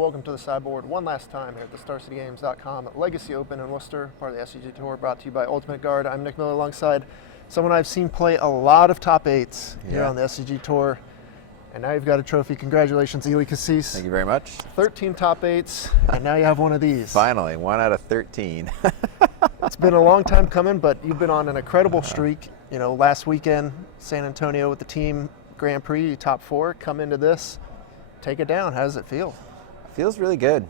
welcome to the sideboard one last time here at the StarCityGames.com Legacy Open in Worcester, part of the SCG Tour, brought to you by Ultimate Guard. I'm Nick Miller alongside someone I've seen play a lot of top eights here on the SCG Tour. And now you've got a trophy. Congratulations, Kassis. Thank you very much. 13 top eights, and now you have one of these. Finally, 1 out of 13. It's been a long time coming, but you've been on an incredible streak. You know, last weekend, San Antonio with the team Grand Prix, top 4, come into this, take it down. How does it feel? Feels really good.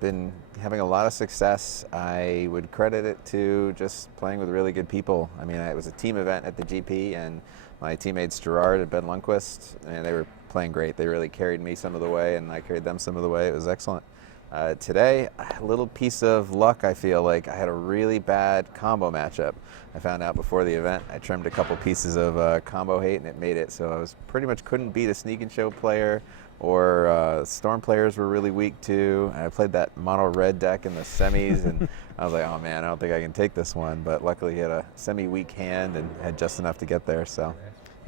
Been having a lot of success. I would credit it to just playing with really good people. I mean, it was a team event at the GP, and my teammates Gerard and Ben Lundquist, and they were playing great. They really carried me some of the way, and I carried them some of the way. It was excellent. Today, a little piece of luck, I feel like. I had a really bad combo matchup. I found out before the event. I trimmed a couple pieces of combo hate, and it made it so I was pretty much couldn't beat a sneak and show player, or Storm players were really weak too. I played that mono red deck in the semis, and I was like, oh man, I don't think I can take this one. But luckily he had a semi-weak hand and had just enough to get there. So.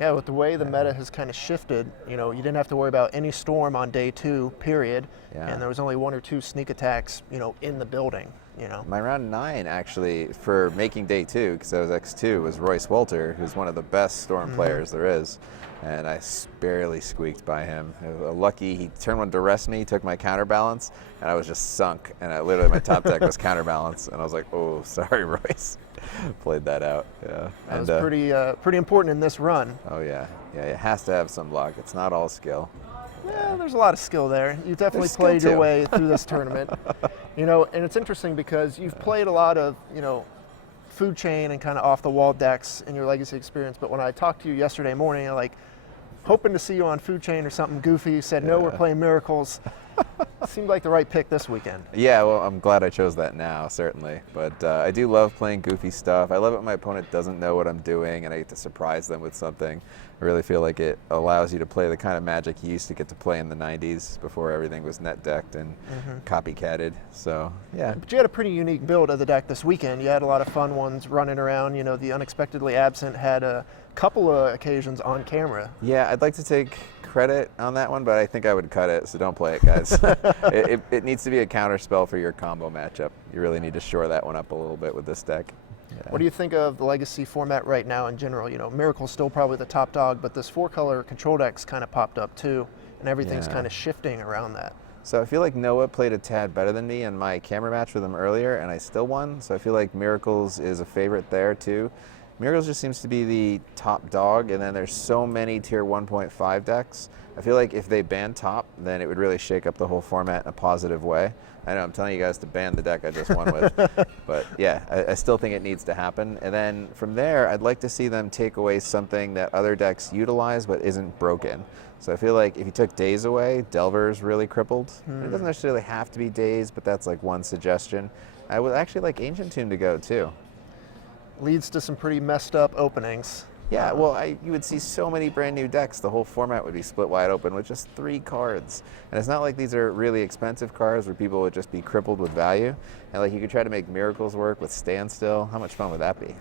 Yeah, with the way the meta has kind of shifted, you know, you didn't have to worry about any storm on day 2, period. Yeah. And there was only 1 or 2 sneak attacks, you know, in the building, you know. My round 9, actually, for making day 2, because I was X2, was Royce Walter, who's one of the best storm players there is. And I barely squeaked by him. Lucky, he turned one to rest me, took my counterbalance, and I was just sunk. And literally my top deck was counterbalance, and I was like, oh, sorry, Royce. Played that out, yeah. That was pretty important in this run. Oh, yeah. Yeah, it has to have some luck. It's not all skill. Yeah, there's a lot of skill there. You definitely played your way through this tournament. You know, and it's interesting because you've played a lot of, you know, food chain and kind of off-the-wall decks in your Legacy experience, but when I talked to you yesterday morning, I'm like, hoping to see you on food chain or something goofy. You said, no, we're playing Miracles. Seemed like the right pick this weekend. Yeah, well, I'm glad I chose that now, certainly. But I do love playing goofy stuff. I love it when my opponent doesn't know what I'm doing and I get to surprise them with something. I really feel like it allows you to play the kind of Magic you used to get to play in the 90s before everything was net decked and copycatted. So, yeah. But you had a pretty unique build of the deck this weekend. You had a lot of fun ones running around. You know, the Unexpectedly Absent had a couple of occasions on camera. Yeah, I'd like to take credit on that one, but I think I would cut it, so don't play it, guys. it needs to be a counter spell for your combo matchup. You really need to shore that one up a little bit with this deck. Yeah. What do you think of the Legacy format right now in general? You know, Miracle's still probably the top dog, but this 4-color control deck's kind of popped up too, and everything's kind of shifting around that. So I feel like Noah played a tad better than me in my camera match with him earlier, and I still won, so I feel like Miracles is a favorite there too. Miracles just seems to be the top dog, and then there's so many tier 1.5 decks. I feel like if they ban top, then it would really shake up the whole format in a positive way. I know I'm telling you guys to ban the deck I just won with, but yeah, I still think it needs to happen. And then from there, I'd like to see them take away something that other decks utilize but isn't broken. So I feel like if you took Daze away, Delver's really crippled. It doesn't necessarily have to be Daze, but that's like one suggestion. I would actually like Ancient Tomb to go too. Leads to some pretty messed up openings. Yeah, well, you would see so many brand new decks. The whole format would be split wide open with just 3 cards. And it's not like these are really expensive cards where people would just be crippled with value. And like you could try to make Miracles work with Standstill. How much fun would that be?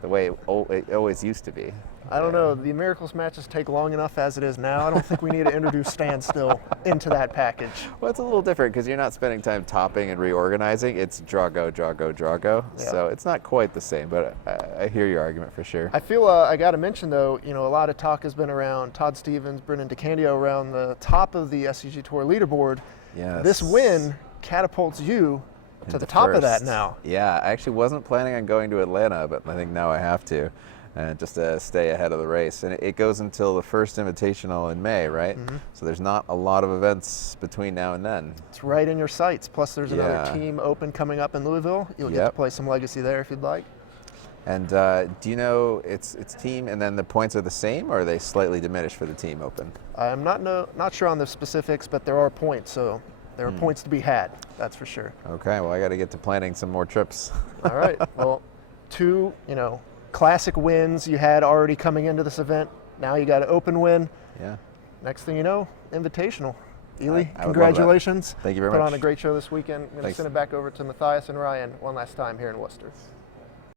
The way it always used to be. I don't know. The Miracles matches take long enough as it is now. I don't think we need to introduce Standstill into that package. Well, it's a little different because you're not spending time topping and reorganizing. It's draw, go, draw, go, draw, go. Yeah. So it's not quite the same, but I hear your argument for sure. I feel I got to mention, though, you know, a lot of talk has been around Todd Stevens, Brennan DeCandio around the top of the SCG Tour leaderboard. Yes. This win catapults you to the top of that now. Yeah, I actually wasn't planning on going to Atlanta, but I think now I have to. Just to stay ahead of the race. And it goes until the first Invitational in May, right? So there's not a lot of events between now and then. It's right in your sights. Plus there's another team open coming up in Louisville. You'll get to play some Legacy there if you'd like. And do you know it's team and then the points are the same, or are they slightly diminished for the team open? I'm not sure on the specifics, but there are points, so there are points to be had, that's for sure. Okay, well I got to get to planning some more trips. All right, well, 2, you know, classic wins you had already coming into this event. Now you got an open win. Yeah. Next thing you know, Invitational. Ely, congratulations. Thank you very much. Put on a great show this weekend. I'm going to send it back over to Matthias and Ryan one last time here in Worcester.